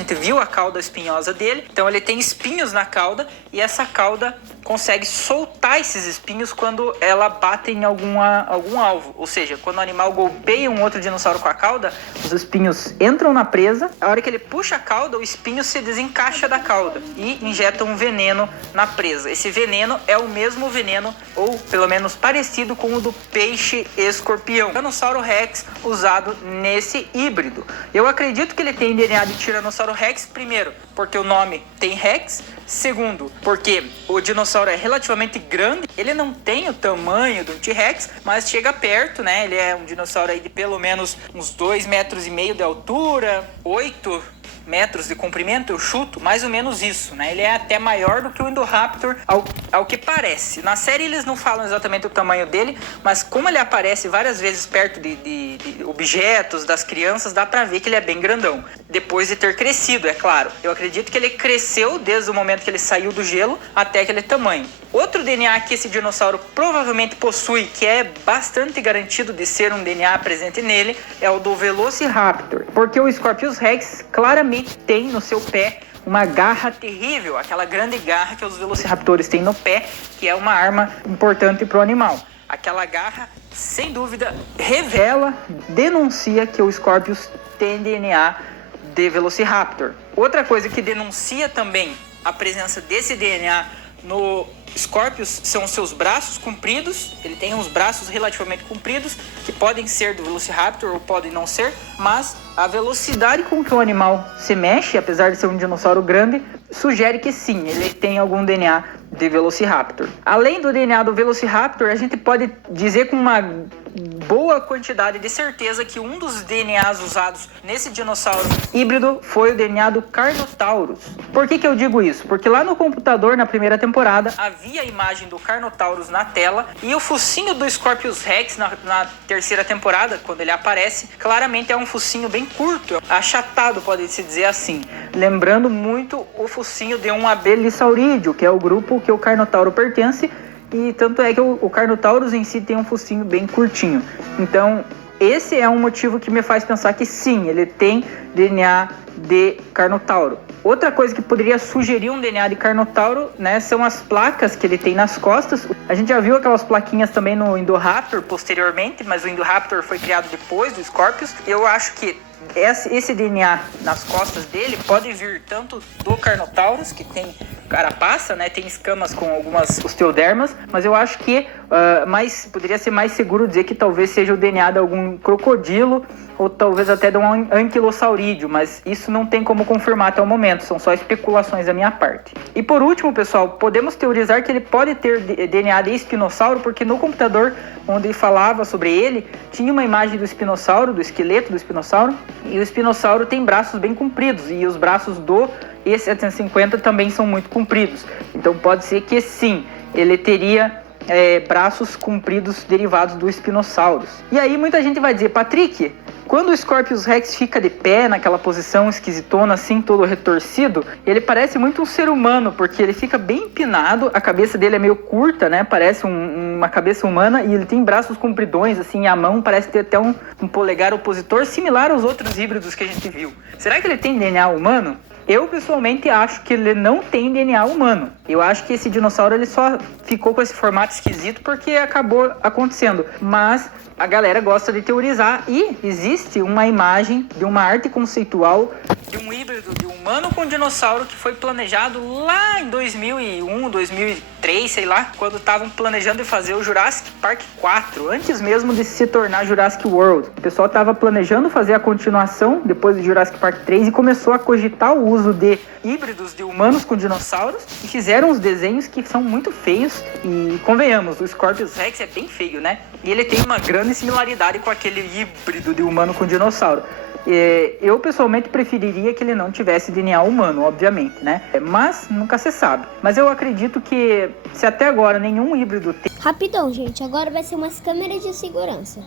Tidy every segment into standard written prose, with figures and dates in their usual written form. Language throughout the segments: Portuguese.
gente viu a cauda espinhosa dele, então ele tem espinhos na cauda e essa cauda consegue soltar esses espinhos quando ela bate em algum alvo. Ou seja, quando o animal golpeia um outro dinossauro com a cauda, os espinhos entram na presa, a hora que ele puxa a cauda, o espinho se desencaixa da cauda e injeta um veneno na presa. Esse veneno é o mesmo veneno, ou pelo menos parecido com o do peixe escorpião, Tiranossauro Rex usado nesse híbrido. Eu acredito que ele tem DNA de Tiranossauro Rex, primeiro, porque o nome tem Rex, segundo, porque o dinossauro é relativamente grande, ele não tem o tamanho do T-Rex, mas chega perto, né? Ele é um dinossauro aí de pelo menos uns 2,5 metros de altura, 8 metros de comprimento, eu chuto, mais ou menos isso, né? Ele é até maior do que o Indoraptor, ao que parece. Na série eles não falam exatamente o tamanho dele, mas como ele aparece várias vezes perto de objetos, das crianças, dá pra ver que ele é bem grandão. Depois de ter crescido, é claro. Eu acredito que ele cresceu desde o momento que ele saiu do gelo até aquele tamanho. Outro DNA que esse dinossauro provavelmente possui, que é bastante garantido de ser um DNA presente nele, é o do Velociraptor. Porque o Scorpius Rex claramente tem no seu pé uma garra terrível, aquela grande garra que os Velociraptores têm no pé, que é uma arma importante para o animal. Aquela garra, sem dúvida, revela, denuncia que o Scorpius tem DNA de Velociraptor. Outra coisa que denuncia também a presença desse DNA no Scorpius são seus braços compridos. Ele tem uns braços relativamente compridos, que podem ser do Velociraptor ou podem não ser, mas a velocidade com que o animal se mexe, apesar de ser um dinossauro grande, sugere que sim, ele tem algum DNA de Velociraptor. Além do DNA do Velociraptor, a gente pode dizer com uma boa quantidade de certeza que um dos DNAs usados nesse dinossauro híbrido foi o DNA do Carnotaurus. Por que eu digo isso? Porque lá no computador, na primeira temporada, havia a imagem do Carnotaurus na tela e o focinho do Scorpius Rex na terceira temporada, quando ele aparece, claramente é um focinho bem curto, achatado, pode-se dizer assim, lembrando muito o focinho de um Abelissaurídeo, que é o grupo que o Carnotauro pertence. E tanto é que o Carnotaurus em si tem um focinho bem curtinho. Então, esse é um motivo que me faz pensar que sim, ele tem DNA de Carnotauro. Outra coisa que poderia sugerir um DNA de Carnotauro, né, são as placas que ele tem nas costas. A gente já viu aquelas plaquinhas também no Indoraptor posteriormente, mas o Indoraptor foi criado depois do Scorpius. Eu acho que esse DNA nas costas dele pode vir tanto do Carnotaurus, que tem carapaça, né, tem escamas com algumas osteodermas, mas eu acho que poderia ser mais seguro dizer que talvez seja o DNA de algum crocodilo ou talvez até de um anquilosaurídeo, mas isso não tem como confirmar até o momento, são só especulações da minha parte. E por último, pessoal, podemos teorizar que ele pode ter DNA de espinossauro, porque no computador onde falava sobre ele, tinha uma imagem do espinossauro, do esqueleto do espinossauro, e o espinossauro tem braços bem compridos, e os braços do E750 também são muito compridos. Então pode ser que sim, ele teria braços compridos derivados do Spinosaurus. E aí muita gente vai dizer, Patrick, quando o Scorpius Rex fica de pé naquela posição esquisitona assim, todo retorcido, ele parece muito um ser humano, porque ele fica bem empinado, a cabeça dele é meio curta, né? Parece uma cabeça humana, e ele tem braços compridões, assim, e a mão parece ter até um polegar opositor, similar aos outros híbridos que a gente viu. Será que ele tem DNA humano? Eu, pessoalmente, acho que ele não tem DNA humano. Eu acho que esse dinossauro ele só ficou com esse formato esquisito porque acabou acontecendo. Mas a galera gosta de teorizar e existe uma imagem de uma arte conceitual de um híbrido de humano com dinossauro que foi planejado lá em 2001, 2003, sei lá, quando estavam planejando fazer o Jurassic Park 4, antes mesmo de se tornar Jurassic World. O pessoal estava planejando fazer a continuação depois do Jurassic Park 3 e começou a cogitar o uso de híbridos de humanos com dinossauros e fizeram uns desenhos que são muito feios e, convenhamos, o Scorpius Rex é bem feio, né? E ele tem uma grande similaridade com aquele híbrido de humano com dinossauro. Eu pessoalmente preferiria que ele não tivesse DNA humano, obviamente, né? Mas nunca se sabe. Mas eu acredito que se até agora nenhum híbrido tem... Rapidão, gente, agora vai ser umas câmeras de segurança.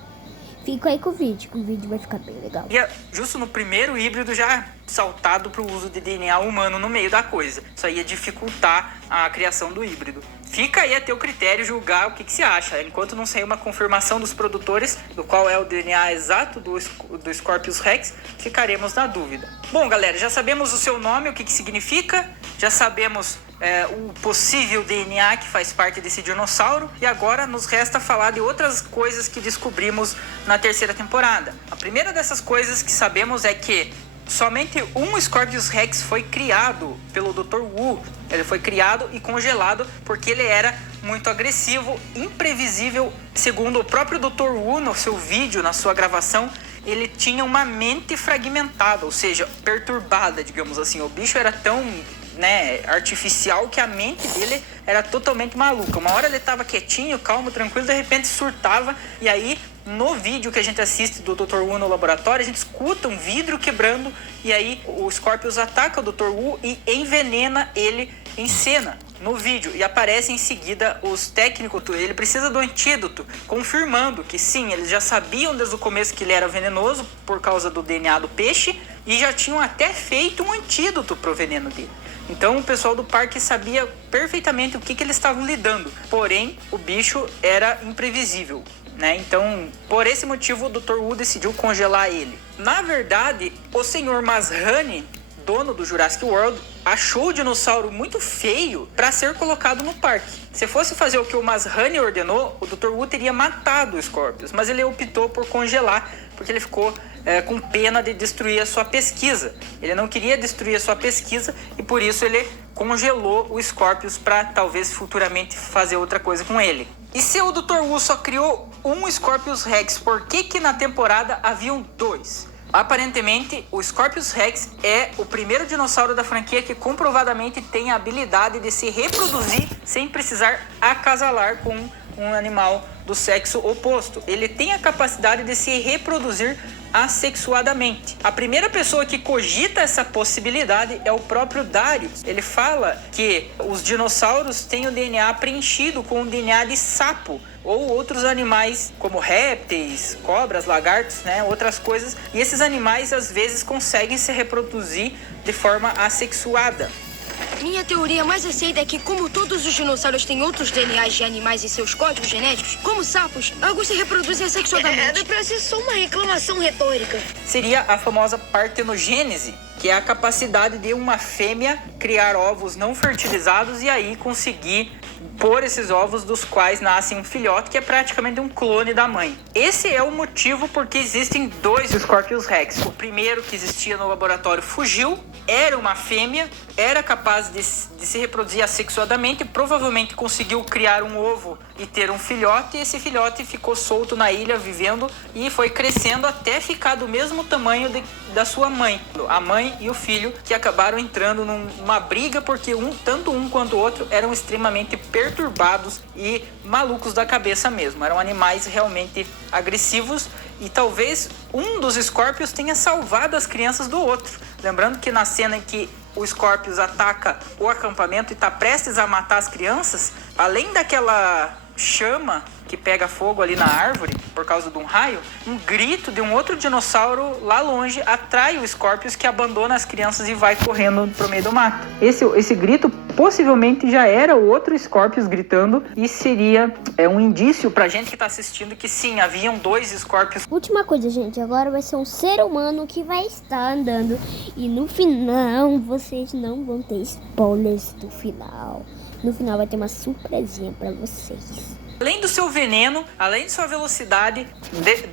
Fica aí com o vídeo, que o vídeo vai ficar bem legal. E justo no primeiro híbrido já saltado para o uso de DNA humano no meio da coisa. Isso aí ia dificultar a criação do híbrido. Fica aí a teu critério julgar o que você acha. Enquanto não sair uma confirmação dos produtores do qual é o DNA exato do Scorpius Rex, ficaremos na dúvida. Bom, galera, já sabemos o seu nome, o que significa, já sabemos o possível DNA que faz parte desse dinossauro, e agora nos resta falar de outras coisas que descobrimos na terceira temporada. A primeira dessas coisas que sabemos é que somente um Scorpius Rex foi criado pelo Dr. Wu. Ele foi criado e congelado porque ele era muito agressivo, imprevisível. Segundo o próprio Dr. Wu, no seu vídeo, na sua gravação, ele tinha uma mente fragmentada, ou seja, perturbada, digamos assim. O bicho era tão artificial que a mente dele era totalmente maluca. Uma hora ele estava quietinho, calmo, tranquilo, de repente surtava, e aí no vídeo que a gente assiste do Dr. Wu no laboratório, a gente escuta um vidro quebrando, e aí o Scorpius ataca o Dr. Wu e envenena ele em cena no vídeo, e aparece em seguida os técnicos. Ele precisa do antídoto, confirmando que sim, eles já sabiam desde o começo que ele era venenoso por causa do DNA do peixe, e já tinham até feito um antídoto pro veneno dele. Então o pessoal do parque sabia perfeitamente o que eles estavam lidando, porém o bicho era imprevisível, né? Então, por esse motivo, o Dr. Wu decidiu congelar ele. Na verdade, o Sr. Masrani, dono do Jurassic World, achou o dinossauro muito feio para ser colocado no parque. Se fosse fazer o que o Masrani ordenou, o Dr. Wu teria matado o Scorpius, mas ele optou por congelar, porque ele ficou com pena de destruir a sua pesquisa. Ele não queria destruir a sua pesquisa e por isso ele congelou o Scorpius para talvez futuramente fazer outra coisa com ele. E se o Dr. Wu só criou um Scorpius Rex, por que na temporada haviam dois? Aparentemente, o Scorpius Rex é o primeiro dinossauro da franquia que comprovadamente tem a habilidade de se reproduzir sem precisar acasalar com um animal do sexo oposto. Ele tem a capacidade de se reproduzir assexuadamente. A primeira pessoa que cogita essa possibilidade é o próprio Darius. Ele fala que os dinossauros têm o DNA preenchido com o DNA de sapo ou outros animais como répteis, cobras, lagartos, outras coisas. E esses animais às vezes conseguem se reproduzir de forma assexuada. Minha teoria mais aceita é que, como todos os dinossauros têm outros DNAs de animais em seus códigos genéticos, como sapos, alguns se reproduzem assexuadamente. É pra ser só uma reclamação retórica. Seria a famosa partenogênese, que é a capacidade de uma fêmea criar ovos não fertilizados e aí conseguir pôr esses ovos dos quais nasce um filhote que é praticamente um clone da mãe. Esse é o motivo porque existem dois Scorpius Rex. O primeiro que existia no laboratório fugiu, era uma fêmea, era capaz de se reproduzir assexuadamente, provavelmente conseguiu criar um ovo e ter um filhote, e esse filhote ficou solto na ilha vivendo e foi crescendo até ficar do mesmo tamanho da sua mãe. A mãe e o filho que acabaram entrando numa briga porque tanto um quanto o outro eram extremamente perturbados e malucos da cabeça mesmo. Eram animais realmente agressivos e talvez um dos Scorpius tenha salvado as crianças do outro. Lembrando que na cena em que o Scorpius ataca o acampamento e está prestes a matar as crianças, além daquela chama que pega fogo ali na árvore por causa de um raio, um grito de um outro dinossauro lá longe atrai o Scorpius, que abandona as crianças e vai correndo pro meio do mato. Esse grito possivelmente já era o outro Scorpius gritando e seria um indício pra gente que tá assistindo que sim, haviam dois Scorpius. Última coisa, gente, agora vai ser um ser humano que vai estar andando e no final vocês não vão ter spoilers do final. No final vai ter uma surpresinha pra vocês. Além do seu veneno, além de sua velocidade,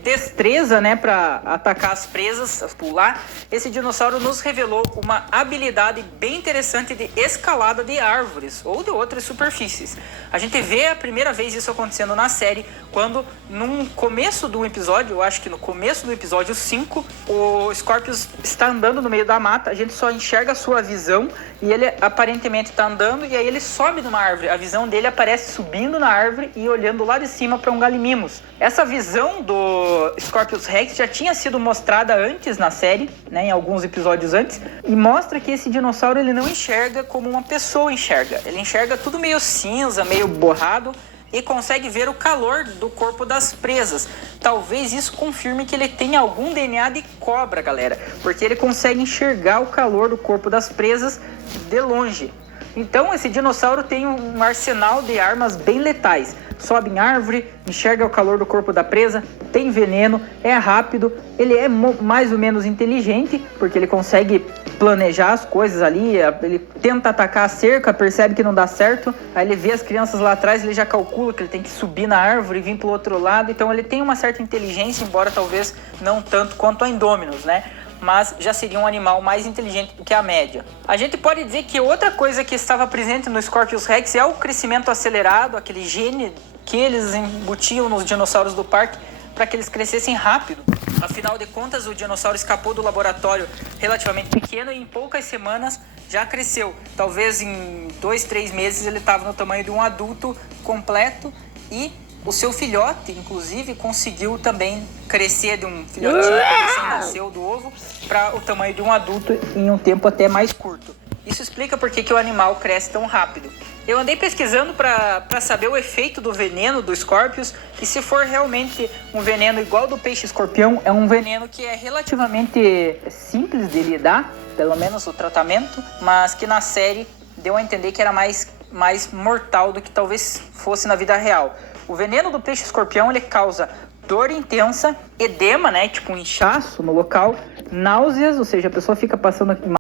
destreza, para atacar as presas, pular, esse dinossauro nos revelou uma habilidade bem interessante de escalada de árvores ou de outras superfícies. A gente vê a primeira vez isso acontecendo na série, quando no começo do episódio, eu acho que no começo do episódio 5, o Scorpius está andando no meio da mata, a gente só enxerga a sua visão e ele aparentemente está andando e aí ele sobe numa árvore. A visão dele aparece subindo na árvore e olhando lá de cima para um galimimos. Essa visão do Scorpius Rex já tinha sido mostrada antes na série, em alguns episódios antes, e mostra que esse dinossauro ele não enxerga como uma pessoa enxerga. Ele enxerga tudo meio cinza, meio borrado, e consegue ver o calor do corpo das presas. Talvez isso confirme que ele tenha algum DNA de cobra, galera, porque ele consegue enxergar o calor do corpo das presas de longe. Então esse dinossauro tem um arsenal de armas bem letais. Sobe em árvore, enxerga o calor do corpo da presa, tem veneno, é rápido, ele é mais ou menos inteligente, porque ele consegue planejar as coisas ali, ele tenta atacar a cerca, percebe que não dá certo, aí ele vê as crianças lá atrás, ele já calcula que ele tem que subir na árvore e vir pro outro lado, então ele tem uma certa inteligência, embora talvez não tanto quanto a Indominus, né? Mas já seria um animal mais inteligente do que a média. A gente pode dizer que outra coisa que estava presente no Scorpius Rex é o crescimento acelerado, aquele gene que eles embutiam nos dinossauros do parque para que eles crescessem rápido. Afinal de contas, o dinossauro escapou do laboratório relativamente pequeno e em poucas semanas já cresceu. Talvez em 2-3 meses ele estava no tamanho de um adulto completo e o seu filhote, inclusive, conseguiu também crescer de um filhotinho que recém-nasceu do ovo para o tamanho de um adulto em um tempo até mais curto. Isso explica por que o animal cresce tão rápido. Eu andei pesquisando para saber o efeito do veneno do Scorpius e se for realmente um veneno igual do peixe-escorpião, é um veneno que é relativamente simples de lidar, pelo menos o tratamento, mas que na série deu a entender que era mais mortal do que talvez fosse na vida real. O veneno do peixe-escorpião ele causa dor intensa, edema, né, tipo um inchaço no local, náuseas, ou seja, a pessoa fica passando